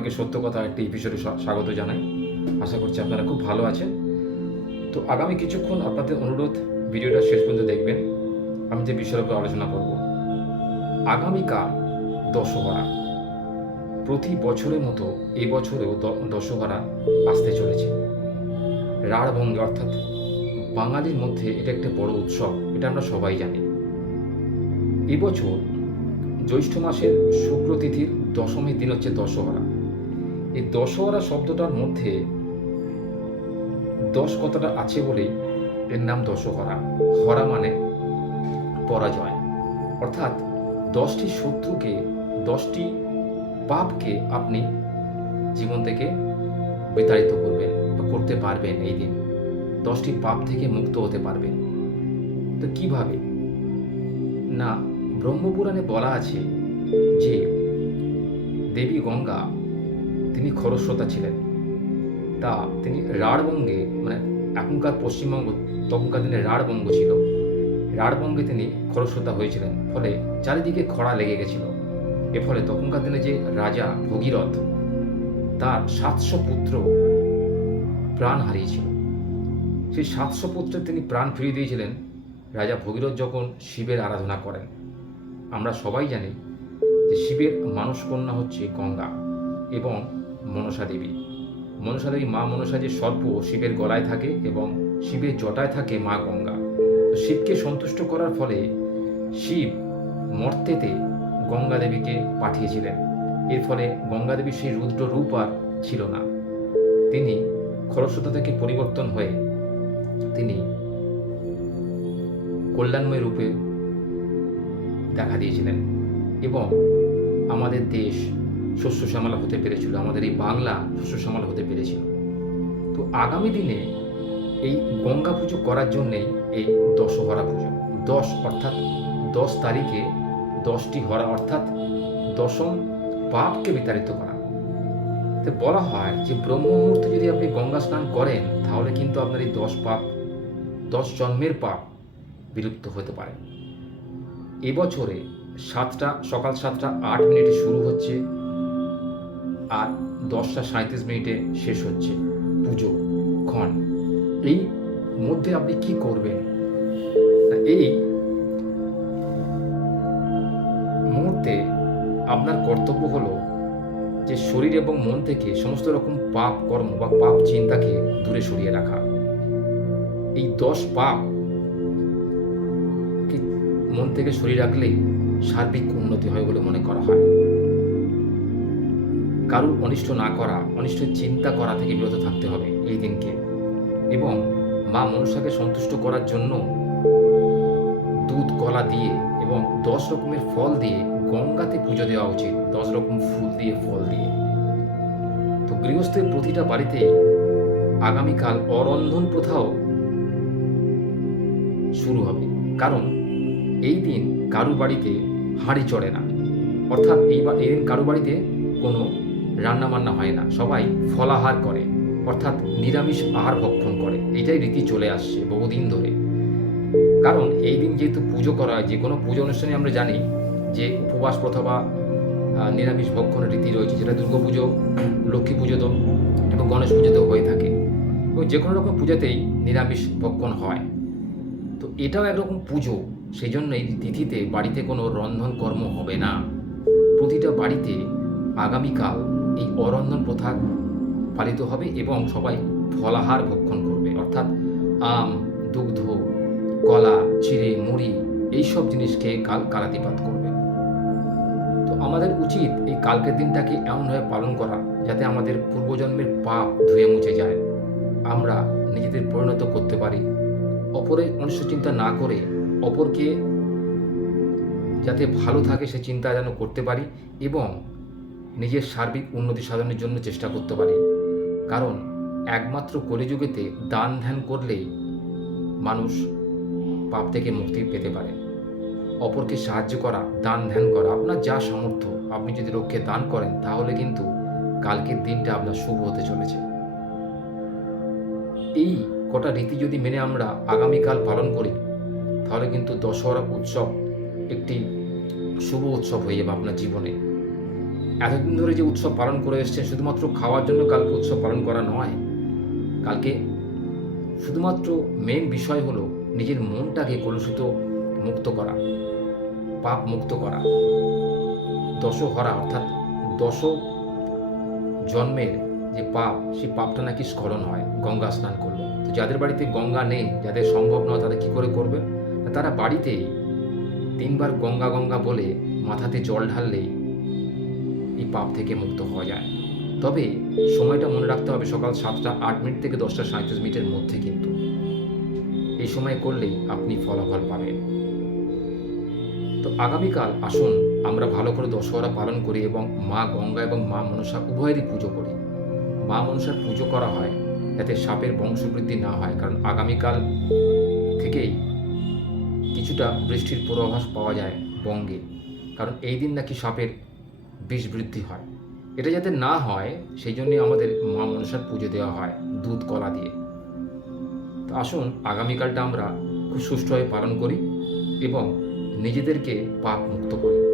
সবাইকে সত্য কথা একটি এপিসোডে স্বাগত জানাই। আশা করছি আপনারা খুব ভালো আছেন। তো আগামী কিছুক্ষণ আপনাদের অনুরোধ, ভিডিওটা শেষ পর্যন্ত দেখবেন। আমি যে বিষয়ের উপর আলোচনা করব। আগামীকাল দশহরা। প্রতি বছরের মতো এই বছরেও দ- দশহরা আসতে চলেছে। রাঢ়বঙ্গে, অর্থাৎ বাঙালির মধ্যে এটা একটা বড় উৎসব, এটা আমরা সবাই জানি। এবছর জ্যৈষ্ঠ মাসের শুক্র তিথির দশমীর দিন হচ্ছে দশহরা। এই দশহরা শব্দটার মধ্যে দশ কথাটা আছে বলেই এর নাম দশহরা। হরা মানে পরাজয়। অর্থাৎ দশটি শত্রুকে, দশটি পাপকে আপনি জীবন থেকে বিতাড়িত করবেন বা করতে পারবেন এই দিন। দশটি পাপ থেকে মুক্ত হতে পারবেন। তো কীভাবে? না, ব্রহ্মপুরাণে বলা আছে যে দেবী গঙ্গা তিনি খরস্রোতা ছিলেন। তা তিনি রাঢ়বঙ্গে মানে এখনকার পশ্চিমবঙ্গ, তখনকার দিনে রাঢ়বঙ্গ ছিল। রাঢ়বঙ্গে তিনি খরস্রোতা হয়েছিলেন, ফলে চারিদিকে খরা লেগে গেছিল। এর ফলে তখনকার দিনে যে রাজা ভগীরথ, তার সাতশো পুত্র প্রাণ হারিয়েছিল। সেই সাতশো পুত্রের তিনি প্রাণ ফিরিয়ে দিয়েছিলেন রাজা ভগীরথ যখন শিবের আরাধনা করেন। আমরা সবাই জানি যে শিবের মানস কন্যা হচ্ছে গঙ্গা এবং মনসা দেবী। মনসা দেবী মা মনসা যে সর্প শিবের গলায় থাকে এবং শিবের জটায় থাকে মা গঙ্গা। তো শিবকে সন্তুষ্ট করার ফলে শিব মর্তেতে গঙ্গা দেবীকে পাঠিয়েছিলেন। এর ফলে গঙ্গা দেবীর সেই রুদ্র রূপ আর ছিল না। তিনি খরস্রোতা থেকে পরিবর্তন হয়ে তিনি কল্যাণময় রূপে দেখা দিয়েছিলেন এবং আমাদের দেশ শস্য শ্যামলা হতে পেরেছিল, আমাদের এই বাংলা শস্য শ্যামলা হতে পেরেছিল। তো আগামী দিনে এই গঙ্গা পুজো করার জন্যেই এই দশহরা পুজো, দশ অর্থাৎ দশ তারিখে দশটি হরা অর্থাৎ দশম পাপকে বিতাড়িত করা। তো বলা হয় যে ব্রহ্ম মুহূর্তে যদি আপনি গঙ্গা স্নান করেন, তাহলে কিন্তু আপনার এই দশ পাপ, দশ জন্মের পাপ বিলুপ্ত হতে পারে। এবছরে সাতটা, সকাল সাতটা আট মিনিটে শুরু হচ্ছে আর দশটা সাঁত্রিশ মিনিটে শেষ হচ্ছে পুজো, ক্ষণ। এই মধ্যে আপনি কি করবেন? এই মুহূর্তে আপনার কর্তব্য হলো যে শরীর এবং মন থেকে সমস্ত রকম পাপ কর্ম বা পাপ চিন্তাকে দূরে সরিয়ে রাখা। এই দশ পাপ মন থেকে সরিয়ে রাখলেই সার্বিক উন্নতি হয় বলে মনে করা হয়। কারুর অনিষ্ট না করা অনিষ্ট চিন্তা করা থেকে বিরত থাকতে হবে এই দিনকে। এবং মা মনসাকে সন্তুষ্ট করার জন্য দুধ, কলা দিয়ে এবং দশ রকমের ফল দিয়ে গঙ্গাতে পুজো দেওয়া উচিত। দশ রকম ফুল দিয়ে, ফল দিয়ে। তো গৃহস্থের প্রতিটা বাড়িতে আগামীকাল অরন্ধন প্রথাও শুরু হবে। কারণ এই দিন কারু বাড়িতে হাঁড়ি চড়ে না। অর্থাৎ এই এই দিন কারু বাড়িতে কোনো রান্না বান্না হয় না, সবাই ফলাহার করে, অর্থাৎ নিরামিষ আহার ভক্ষণ করে। এটাই রীতি চলে আসছে বহুদিন ধরে। কারণ এই দিন যেহেতু পুজো করা হয়, যে কোনো পুজো অনুষ্ঠানে আমরা জানি যে উপবাস প্রথা বা নিরামিষ ভক্ষণের রীতি রয়েছে, যেটা দুর্গা পুজো, লক্ষ্মী পুজোতে এবং গণেশ পুজোতেও হয়ে থাকে। এবং যে কোনো রকম পুজোতেই নিরামিষ ভক্ষণ হয়। তো এটাও একরকম পুজো সেই জন্য এই তিথিতে বাড়িতে কোনো রন্ধন কর্ম হবে না। প্রতিটা বাড়িতে আগামীকাল এই অরন্ধন প্রথা পালিত হবে এবং সবাই ফলাহার ভক্ষণ করবে। অর্থাৎ আম, দুগ্ধ, কলা, চিড়ে, মুড়ি এইসব জিনিস খেয়ে কাল কালাতিপাত করবে। তো আমাদের উচিত এই কালকের দিনটাকে এমনভাবে পালন করা যাতে আমাদের পূর্বজন্মের পাপ ধুয়ে মুছে যায়। আমরা নিজেদের পরিণত করতে পারি। অপরের অনিষ্ট চিন্তা না করে অপরকে যাতে ভালো থাকে সে চিন্তা যেন করতে পারি এবং নিজের সার্বিক উন্নতি সাধনের জন্য চেষ্টা করতে পারি। কারণ একমাত্র কলিযুগেতে দান ধ্যান করলেই মানুষ পাপ থেকে মুক্তি পেতে পারে। অপরকে সাহায্য করা, দান ধ্যান করা, আপনার যা সামর্থ্য, আপনি যদি লোককে দান করেন, তাহলে কিন্তু কালকের দিনটা আপনার শুভ হতে চলেছে। এই কটা রীতি যদি মেনে আমরা আগামীকাল পালন করি, তাহলে কিন্তু দশহরা উৎসব একটি শুভ উৎসব হয়ে যাবে আপনার জীবনে। এতদিন ধরে যে উৎসব পালন করে এসছেন, শুধুমাত্র খাওয়ার জন্য কালকে উৎসব পালন করা নয়, কালকে শুধুমাত্র মেন বিষয় হলো নিজের মনটাকে কলুষিত মুক্ত করা, পাপ মুক্ত করা। দশহরা অর্থাৎ দশ জন্মের যে পাপ, সেই পাপটা নাকি স্খলন হয়, গঙ্গা স্নান করলে। তো যাদের বাড়িতে গঙ্গা নেই, যাদের সম্ভব নয়, তারা কি করে করবেন তারা বাড়িতেই তিনবার গঙ্গা গঙ্গা বলে মাথাতে জল ঢাললেই এই পাপ থেকে মুক্ত হওয়া যায়। তবে সময়টা মনে রাখতে হবে সকাল সাতটা আট মিনিট থেকে দশটা সাঁত্রিশ মিনিটের মধ্যে কিন্তু। এই সময় করলেই আপনি ফলাফল পাবেন। তো আগামীকাল আসুন, আমরা ভালো করে দশহরা পালন করি এবং মা গঙ্গা এবং মা মনসা উভয়েরই পুজো করি। মা মনসার পুজো করা হয়, যাতে সাপের বংশবৃদ্ধি না হয়, কারণ আগামীকাল থেকেই কিছুটা বৃষ্টির পূর্বাভাস পাওয়া যায় বঙ্গে। কারণ এই দিন নাকি সাপের বিষ বৃদ্ধি হয়। এটা যাতে না হয় সেই জন্যই আমাদের মা মনসার পুজো দেওয়া হয়, দুধ, কলা দিয়ে। তো আসুন, আগামীকালটা আমরা খুব সুষ্ঠুভাবে পালন করি এবং নিজেদেরকে পাপ মুক্ত করি।